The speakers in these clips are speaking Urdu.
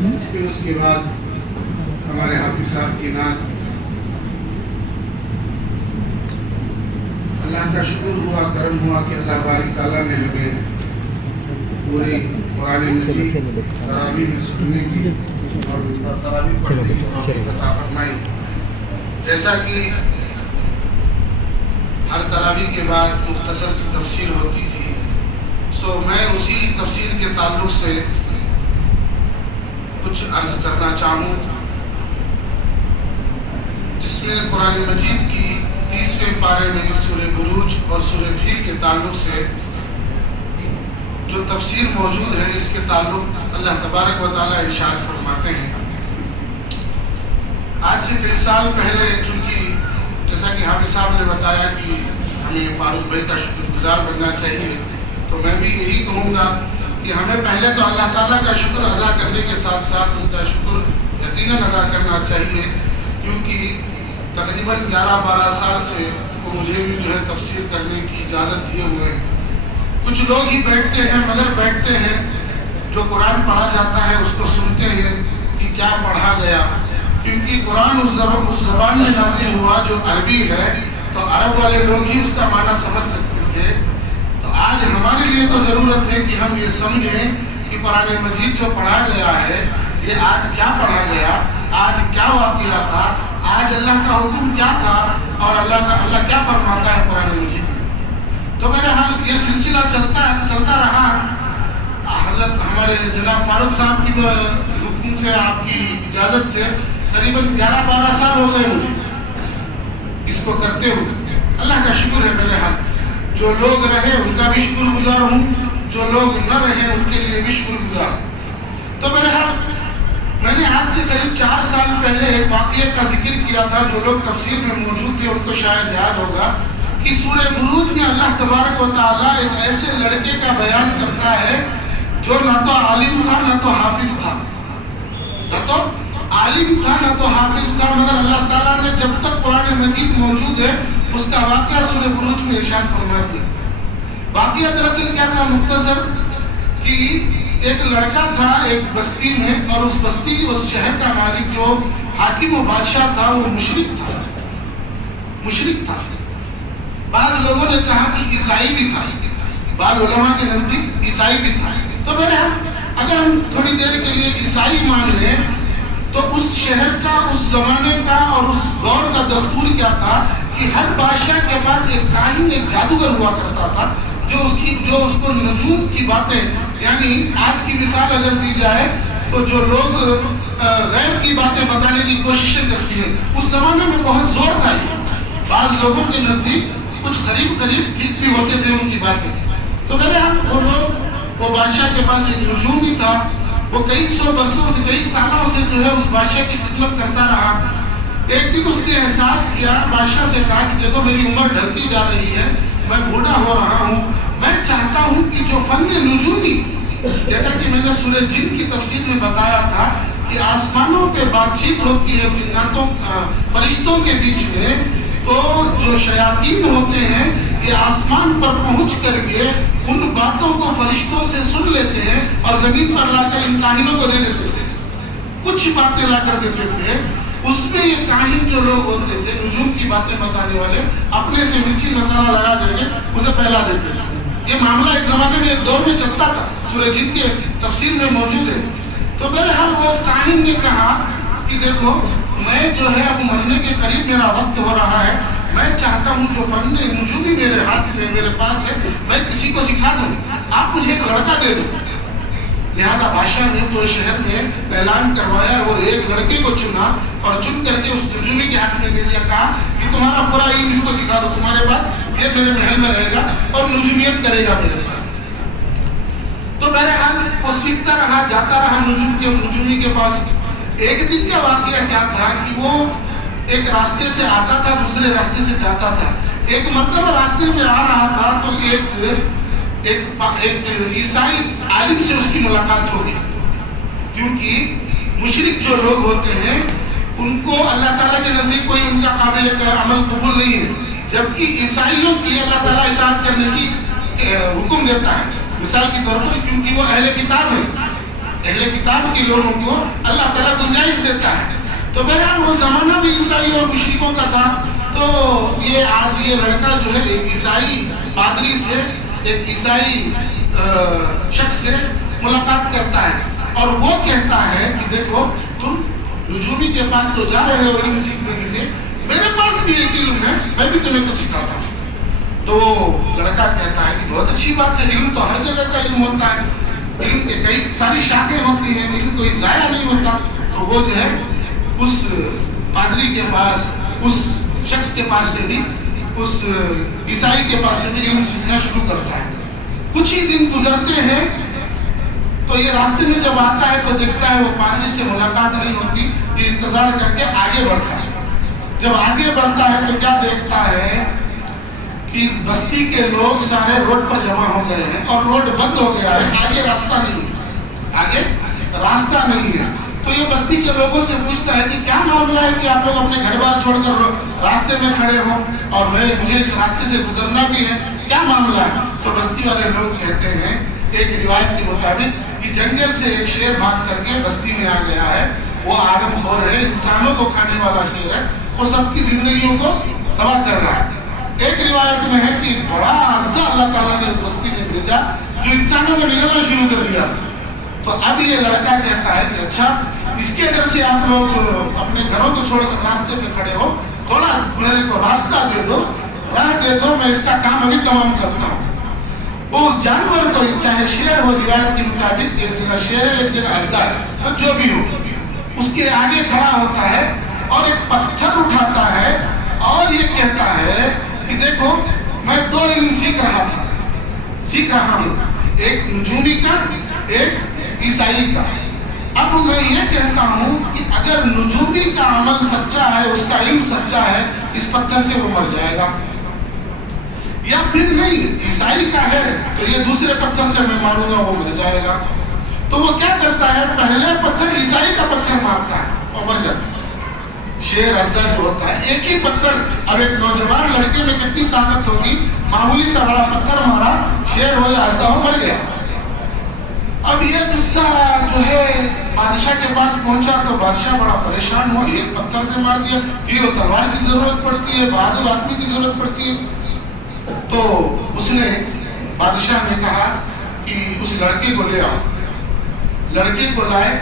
پھر اس کے بعد ہمارے حافظ صاحب کی نعت. اللہ کا شکر ہوا، کرم ہوا کہ اللہ باری تعالیٰ نے ہمیں پوری قرآن مجید تراویح میں سننے کی اور تراویح پڑھنے کی توفیق عطا فرمائی. جیسا کہ ہر تراویح کے بعد مختصر سی تفسیر ہوتی تھی، سو میں اسی تفسیر کے تعلق سے کچھ عرض کرنا چاہوں، جس میں قرآن مجید کی 30ویں پارے میں سورہ بروج اور سورہ فیل کے تعلق سے جو تفسیر موجود ہے، اس کے تعلق اللہ تبارک و تعالیٰ ارشاد فرماتے ہیں. آج سے کئی سال پہلے، چونکہ جیسا کہ حافظ صاحب نے بتایا کہ ہمیں فاروق بھائی کا شکر گزار بننا چاہیے، تو میں بھی یہی کہوں گا کہ ہمیں پہلے تو اللہ تعالیٰ کا شکر ادا کرنے کے ساتھ ساتھ ان کا شکر یقیناً ادا کرنا چاہیے، کیونکہ تقریباً 11-12 سال سے وہ مجھے بھی جو ہے تفسیر کرنے کی اجازت دیے ہوئے ہیں. کچھ لوگ ہی بیٹھتے ہیں، مگر بیٹھتے ہیں جو قرآن پڑھا جاتا ہے اس کو سنتے ہیں کہ کیا پڑھا گیا، کیونکہ قرآن اس زبان میں نازل ہوا جو عربی ہے، تو عرب والے لوگ ہی اس کا معنی سمجھ سکتے تھے. تو آج ہمارے لیے تو ضرورت ہے کہ ہم یہ سمجھیں کہ قرآن مجید جو پڑھا گیا ہے یہ آج کیا پڑھا گیا، آج کیا واقعہ تھا، آج اللہ کا حکم کیا تھا اور اللہ کیا فرماتا ہے قرآن مجید میں. تو بہرحال یہ سلسلہ چلتا رہا. حضرت ہمارے جناب فاروق صاحب کی حکم سے، آپ کی اجازت سے قریباً 11-12 سال ہو گئے مجھے اس کو کرتے ہوئے. اللہ کا شکر ہے. بہرحال جو لوگ رہے ان کا بھی شکر گزار ہوں، جو لوگ نہ رہے ان کے لیے بھی شکر گزار. تو بہرحال میں نے آج سے قریب 4 سال پہلے ایک واقعے کا ذکر کیا تھا. جو لوگ تفسیر میں موجود تھے ان کو شاید یاد ہوگا کہ سورہ بروج میں اللہ تبارک و تعالیٰ ایک ایسے لڑکے کا بیان کرتا ہے جو نہ تو عالم تھا نہ تو حافظ تھا، نہ تو عالم تھا نہ تو حافظ تھا، مگر اللہ تعالیٰ نے جب تک قرآن مجید موجود ہے اس کا واقعہ سورہ بروج میں ارشاد فرما دیا. واقعہ دراصل کیا تھا، مختصر، کہ ایک لڑکا تھا ایک بستی میں، اور اس بستی اس شہر کا مالک جو حاکم و بادشاہ تھا وہ مشرک تھا. بعض لوگوں نے کہا کہ عیسائی بھی تھا، بعض علماء کے نزدیک عیسائی بھی تھا. تو بہرحال اگر ہم تھوڑی دیر کے لیے عیسائی مان لیں تو اس شہر کا، اس زمانے کا اور اس دور کا دستور کیا تھا کہ ہر بادشاہ کے پاس ایک کاہن، ایک جادوگر ہوا کرتا تھا جو اس کو نجوم کی باتیں، یعنی آج کی مثال اگر دی جائے تو جو لوگ غیب کی باتیں بتانے کی کوششیں کرتی ہیں، اس زمانے میں بہت زور تھا. بعض لوگوں کے نزدیک کچھ قریب ٹھیک بھی ہوتے تھے ان کی باتیں. تو بہرحال وہ بادشاہ کے پاس ایک نجوم بھی تھا. وہ کئی سو برسوں سے، کئی سالوں سے جو ہے اس بادشاہ کی خدمت کرتا رہا. ایک دن اس نے احساس کیا، بادشاہ سے کہا کہ دیکھو میری عمر ڈھلتی جا رہی ہے، میں بوڑھا ہو رہا ہوں، میں چاہتا ہوں کہ جو فن نجومی، جیسا کہ میں نے سورہ جن کی تفسیر میں بتایا تھا کہ آسمانوں پہ بات چیت ہوتی ہے جناتوں، فرشتوں کے بیچ میں، تو جو شیاطین ہوتے ہیں یہ آسمان پر پہنچ کر کے ان باتوں کو فرشتوں سے سن لیتے ہیں اور زمین پر لا کر ان کاہنوں کو دے دیتے تھے. کچھ باتیں لا کر دیتے تھے. اس میں یہ کاہن جو لوگ ہوتے تھے، نجوم کی باتیں بتانے والے، اپنے سے مرچی مسالہ لگا کر کے اسے پہلا دیتے تھے. یہ معاملہ ایک زمانے میں، ایک دور میں چلتا تھا، سورہ جن کے تفسیر میں موجود ہے. تو بہرحال وہ کاہن نے کہا کہ دیکھو میں جو ہے اب مرنے کے قریب میرا وقت ہو رہا ہے، میں چاہتا ہوں جو فن نجومی میرے ہاتھ میں، میرے پاس ہے، میں کسی کو سکھا دوں، آپ مجھے ایک لڑکا دے دو. لہذا بادشاہ نے پورے شہر میں اعلان کروایا اور ایک لڑکے کو چنا اور چن کر کے اس نجومی کے ہاتھ میں دے دیا. کہا کہ تمہارا پورا علم اس کو سکھا دو، تمہارے بعد یہ میرے محل میں رہے گا اور نجومیت کرے گا میرے پاس. تو بہرحال وہ سیکھتا رہا، جاتا رہا نجومی کے پاس. ایک دن کا واقعہ کیا تھا کہ وہ ایک راستے سے آتا تھا، دوسرے راستے سے جاتا تھا. ایک مرتبہ راستے میں آ رہا تھا تو ایک عیسائی عالم سے اس کی ملاقات ہو گئی. کیونکہ مشرک جو لوگ ہوتے ہیں ان کو اللہ تعالیٰ کے نزدیک کوئی ان کا قابل عمل قبول نہیں ہے، جبکہ عیسائیوں کی اللہ تعالیٰ اطاعت کرنے کی حکم دیتا ہے. مثال کے طور پر کیونکہ وہ اہل کتاب ہیں اہل کتاب کے لوگوں کو اللہ تعالیٰ گنجائش دیتا ہے. تو بہرحال وہ زمانہ بھی عیسائی اور مشرکوں کا تھا. تو یہ آج یہ لڑکا جو ہے ایک عیسائی پادری سے، ایک عیسائی شخص سے ملاقات کرتا ہے اور وہ کہتا ہے کہ دیکھو تم نجومی کے پاس تو جا رہے ہو علم سیکھنے کے لیے، میرے پاس بھی ایک علم ہے، میں بھی تمہیں کچھ سکھاتا ہوں. تو لڑکا کہتا ہے کہ بہت اچھی بات ہے، علم تو ہر جگہ کا علم ہوتا ہے، علم کے کئی ساری شاخیں ہوتی ہیں، علم کوئی ضائع نہیں ہوتا. تو وہ جو ہے اس پادری کے پاس، اس شخص کے پاس سے بھی، اس عیسائی کے پاس سے بھی علم سیکھنا شروع کرتا ہے. کچھ ہی دن گزرتے ہیں تو یہ راستے میں جب آتا ہے تو دیکھتا ہے وہ پادری سے ملاقات نہیں ہوتی. یہ انتظار کر کے آگے بڑھتا ہے. جب آگے بڑھتا ہے تو کیا دیکھتا ہے کہ اس بستی کے لوگ سارے روڈ پر جمع ہو گئے ہیں اور روڈ بند ہو گیا ہے، آگے راستہ نہیں ہے، آگے راستہ نہیں ہے. تو یہ بستی کے لوگوں سے پوچھتا ہے کہ کیا معاملہ ہے کہ آپ لوگ اپنے گھر بار چھوڑ کر راستے میں کھڑے ہو اور مجھے اس راستے سے گزرنا بھی ہے، کیا معاملہ ہے؟ تو بستی والے لوگ کہتے ہیں ایک روایت کے مطابق کہ جنگل سے ایک شیر بھاگ کر کے بستی میں آ گیا ہے، وہ آدم خور ہے، انسانوں کو کھانے والا شیر ہے، وہ سب کی زندگیوں کو تباہ کر رہا ہے. ایک روایت میں ہے کہ بڑا اژدھا اللہ تعالیٰ نے اس بستی میں بھیجا جو انسانوں کو نگلنا شروع کر دیا. تو اب یہ لڑکا کہتا ہے کہ اچھا اس کے ڈر سے آپ لوگ اپنے گھروں کو چھوڑ کر راستے پہ کھڑے ہو، تھوڑا میرے کو راستہ دے دو، راہ دے دو، میں اس کا کام ابھی تمام کرتا ہوں. وہ اس جانور کو، چاہے شیر ہو، روایت کے مطابق ایک جگہ شیر ہے ایک جگہ اژدھا ہے، جو بھی ہو، اس کے آگے کھڑا ہوتا ہے اور ایک پتھر اٹھاتا ہے اور یہ کہتا ہے کہ دیکھو میں دو علم سیکھ رہا ہوں، ایک نجومی کا، ایک عیسائی کا. اب میں یہ کہتا ہوں کہ اگر نجومی کا عمل سچا ہے، اس کا علم سچا ہے، اس پتھر سے وہ مر جائے گا، یا پھر نہیں عیسائی کا ہے تو یہ دوسرے پتھر سے میں ماروں گا، وہ مر جائے گا. تو وہ کیا کرتا ہے، پہلے پتھر عیسائی کا پتھر مارتا ہے اور مر جاتا ہے. شیر اژدھا جو ہوتا ہے ایک ہی پتھر، اب ایک نوجوان لڑکے میں کتنی طاقت ہوگی، معمولی سا بڑا پتھر مارا، شیر ہو یا اژدھا ہو، مر گیا. اب یہ قصہ جو ہے بادشاہ کے پاس پہنچا تو بادشاہ بڑا پریشان ہوا، ایک پتھر سے مار دیا، تیر و تلوار کی ضرورت پڑتی ہے، بہادر آدمی کی ضرورت پڑتی ہے. تو اس نے، بادشاہ نے کہا کہ اس لڑکے کو لے آؤ. لڑکے کو لائے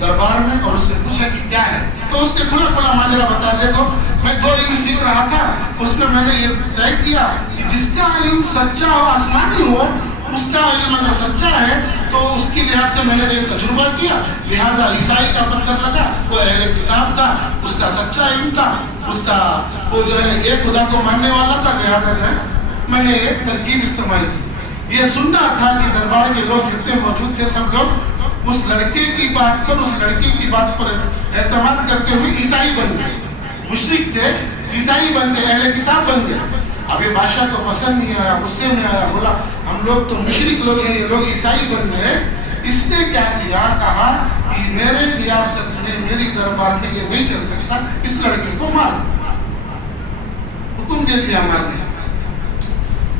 دربار میں اور اس سے پوچھا کہ کیا ہے. تو اس نے کھلا کھلا ماجرا بتایا، دیکھو میں دو علم سیکھ رہا تھا، اس میں نے یہ طے کیا کہ جس کا علم سچا ہو، آسمانی ہو، اس کا علم اگر سچا ہے تو اس کی لحاظ سے میں نے یہ تجربہ کیا، لہٰذا عیسائی کا پتھر لگا، وہ اہل کتاب تھا، اس کا سچا علم تھا، اس کا وہ جو ہے ایک خدا کو ماننے والا تھا، لہٰذا جو ہے میں نے ایک ترکیب استعمال کی. یہ سننا تھا کہ دربار کے لوگ جتنے موجود تھے سب لوگ اس لڑکے کی بات پر، اس لڑکے کی بات پر اعتماد کرتے ہوئے عیسائی بن گئے. مشرک تھے، عیسائی بن گئے، اہل کتاب بن گئے. اب یہ بادشاہ کو پسند نہیں آیا، غصے میں آیا، بولا ہم لوگ تو مشرک لوگ ہیں، یہ لوگ عیسائی بن گئے. اس نے کیا کیا، کہا کہ میرے ریاست میں، میری دربار میں یہ نہیں چل سکتا، اس لڑکے کو مار. حکم دے دیا مارنے.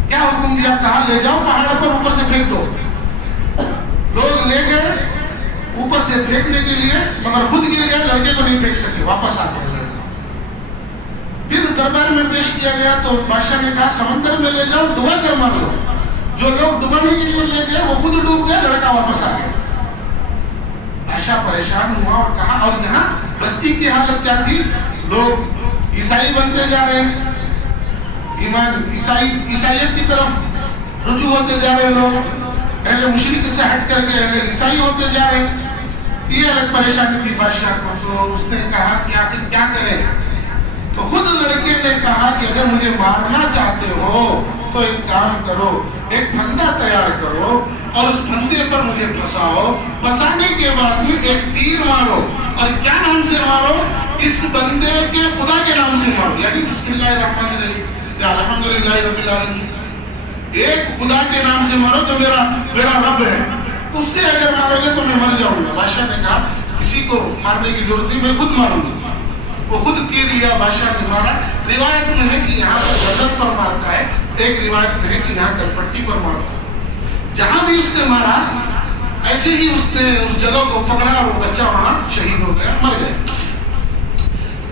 کیا حکم دیا، کہا لے جاؤ پہاڑ پر، اوپر سے پھینک دو. لوگ لے گئے اوپر سے پھینکنے کے لیے، مگر خود گر گئے، لڑکے کو نہیں پھینک سکے، واپس آ گئے. پھر دربار میں پیش کیا گیا تو اس بادشاہ نے کہا سمندر میں لے جاؤ، ڈبا کر مار لو. جو لوگ ڈبانے کے لیے لے گئے وہ خود ڈوب گئے، لڑکا واپس آ گیا. بادشاہ پریشان ہوا اور کہا، اور یہاں بستی کی حالت کیا تھی، لوگ عیسائی بنتے جا رہے ہیں، ایمان عیسائیت کی طرف رجوع ہوتے جا رہے، لوگ اہل مشرک سے ہٹ کر کے اہل عیسائی ہوتے جا رہے. یہ الگ پریشانی تھی بادشاہ کو. تو اس نے کہا کہ آخر کیا کریں. تو خود لڑکے نے کہا کہ اگر مجھے مارنا چاہتے ہو تو ایک کام کرو، ایک پھندا تیار کرو اور اس پھندے پر مجھے پھنساؤ. پھنسانے کے بعد میں ایک تیر مارو، اور کیا نام سے مارو، اس بندے کے خدا کے نام سے مارو، یعنی بسم اللہ الرحمن الرحیم یا الحمدللہ رب العالمین. ایک خدا کے نام سے مارو جو میرا رب ہے، اس سے اگر مارو گے تو میں مر جاؤں گا. بادشاہ نے کہا کسی کو مارنے کی ضرورت نہیں، میں خود ماروں گا. وہ خود تیر لیا، بادشاہ نے مارا. روایت میں ہے کہ یہاں پر گردن پر مارتا ہے، ایک روایت میں ہے کہ یہاں گلپٹی پر مارتا ہے. جہاں بھی اس نے مارا ایسے ہی اس نے اس جگہ کو پکڑا اور وہ بچہ وہاں شہید ہو گیا، مر گیا۔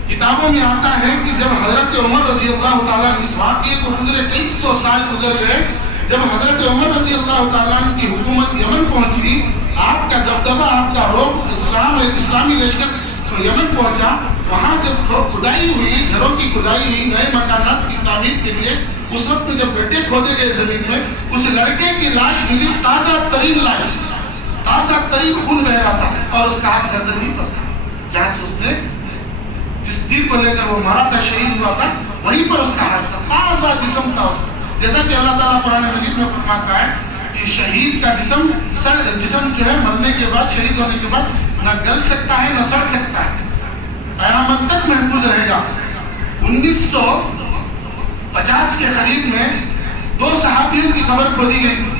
کتابوں میں آتا ہے کہ جب حضرت عمر رضی اللہ تعالیٰ عنہ اس واقعے کو گزرے کئی سو سال گزر گئے، جب حضرت عمر رضی اللہ تعالیٰ عنہ کی حکومت یمن پہنچی، آپ کا دبدبہ، آپ کا روب اسلامی لشکر یمن پہنچا، وہاں جب کھدائی ہوئی، گھروں کی کھدائی ہوئی، نئے مکانات کی تعمیر کے لیے، اس وقت جب گڈھے کھودے گئے زمین میں، اس لڑکے کی لاش ملی، تازہ ترین لاش، تازہ ترین خون بہ رہا تھا اور اس کا ہاتھ گردن نہیں پر تھا، جہاں سے اس نے جس تیر کو لے کر وہ مارا تھا، شہید ہوا تھا، وہیں پر اس کا ہاتھ تھا، تازہ جسم تھا اس کا۔ جیسا کہ اللہ تعالیٰ قرآن مجید میں فرماتا ہے کہ شہید کا جسم جو ہے مرنے کے بعد، شہید ہونے کے بعد نہ گل سکتا ہے نہ سڑ سکتا ہے، قیامت تک محفوظ رہے گا۔ 1950 کے قریب میں 2 صحابیوں کی خبر کھودی گئی تھی،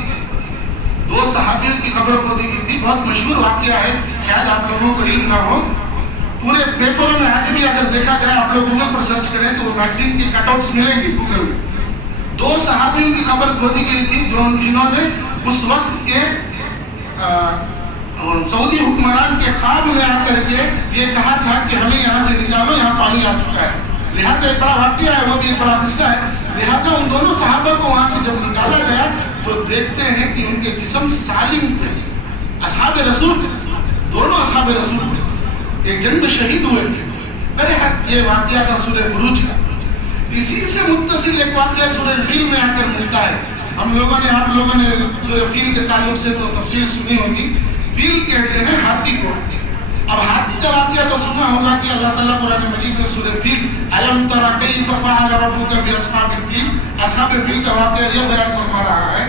2 صحابیوں کی خبر کھودی گئی تھی، بہت مشہور واقعہ ہے، شاید آپ لوگوں کو علم نہ ہو، پورے پیپروں میں آج بھی اگر دیکھا جائے، آپ لوگ گوگل پر سرچ کریں تو وہ میگزین کی کٹ آؤٹس ملیں گی گوگل میں۔ 2 صحابیوں کی خبر کھودی گئی تھی جنہوں نے اس وقت کے سعودی حکمران کے خواب میں آ کر کے یہ کہا تھا کہ ہمیں یہاں سے نکالو، یہاں پانی آ چکا ہے۔ لہٰذا ایک بڑا واقعہ ہے، وہ بھی ایک بڑا قصہ ہے۔ لہٰذا ان دونوں صحابہ کو وہاں سے جب نکالا گیا تو دیکھتے ہیں کہ ان کے جسم سالم تھے، اصحاب رسول، دونوں اصحاب رسول تھے، ایک جنگ میں شہید ہوئے تھے۔ میرے حق یہ واقعہ تھا سورہ بروج کا۔ اسی سے متصل ایک واقعہ سورہ فیل میں آ کر ملتا ہے۔ ہم لوگوں نے، آپ لوگوں نے سورہ فیل کے تعلق سے تو تفصیل سنی ہوگی۔ فیل کہتے ہیں ہاتھی کو۔ اب ہاتھی کا واقعہ تو سنا ہوگا کہ اللہ تعالیٰ قرآن مجید میں سورہ فیل الم تر کیف فعل ربک باصحاب الفیل، اصحاب فیل کا واقعہ یہ بیان فرما رہا ہے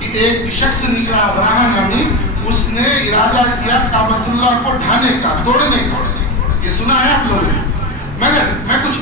کہ ایک شخص نکلا ابراہ نامی، اس نے ارادہ کیا کعبۃ اللہ کو ڈھانے کا، توڑنے کا۔ یہ سنا ہے آپ لوگوں نے، مگر میں کچھ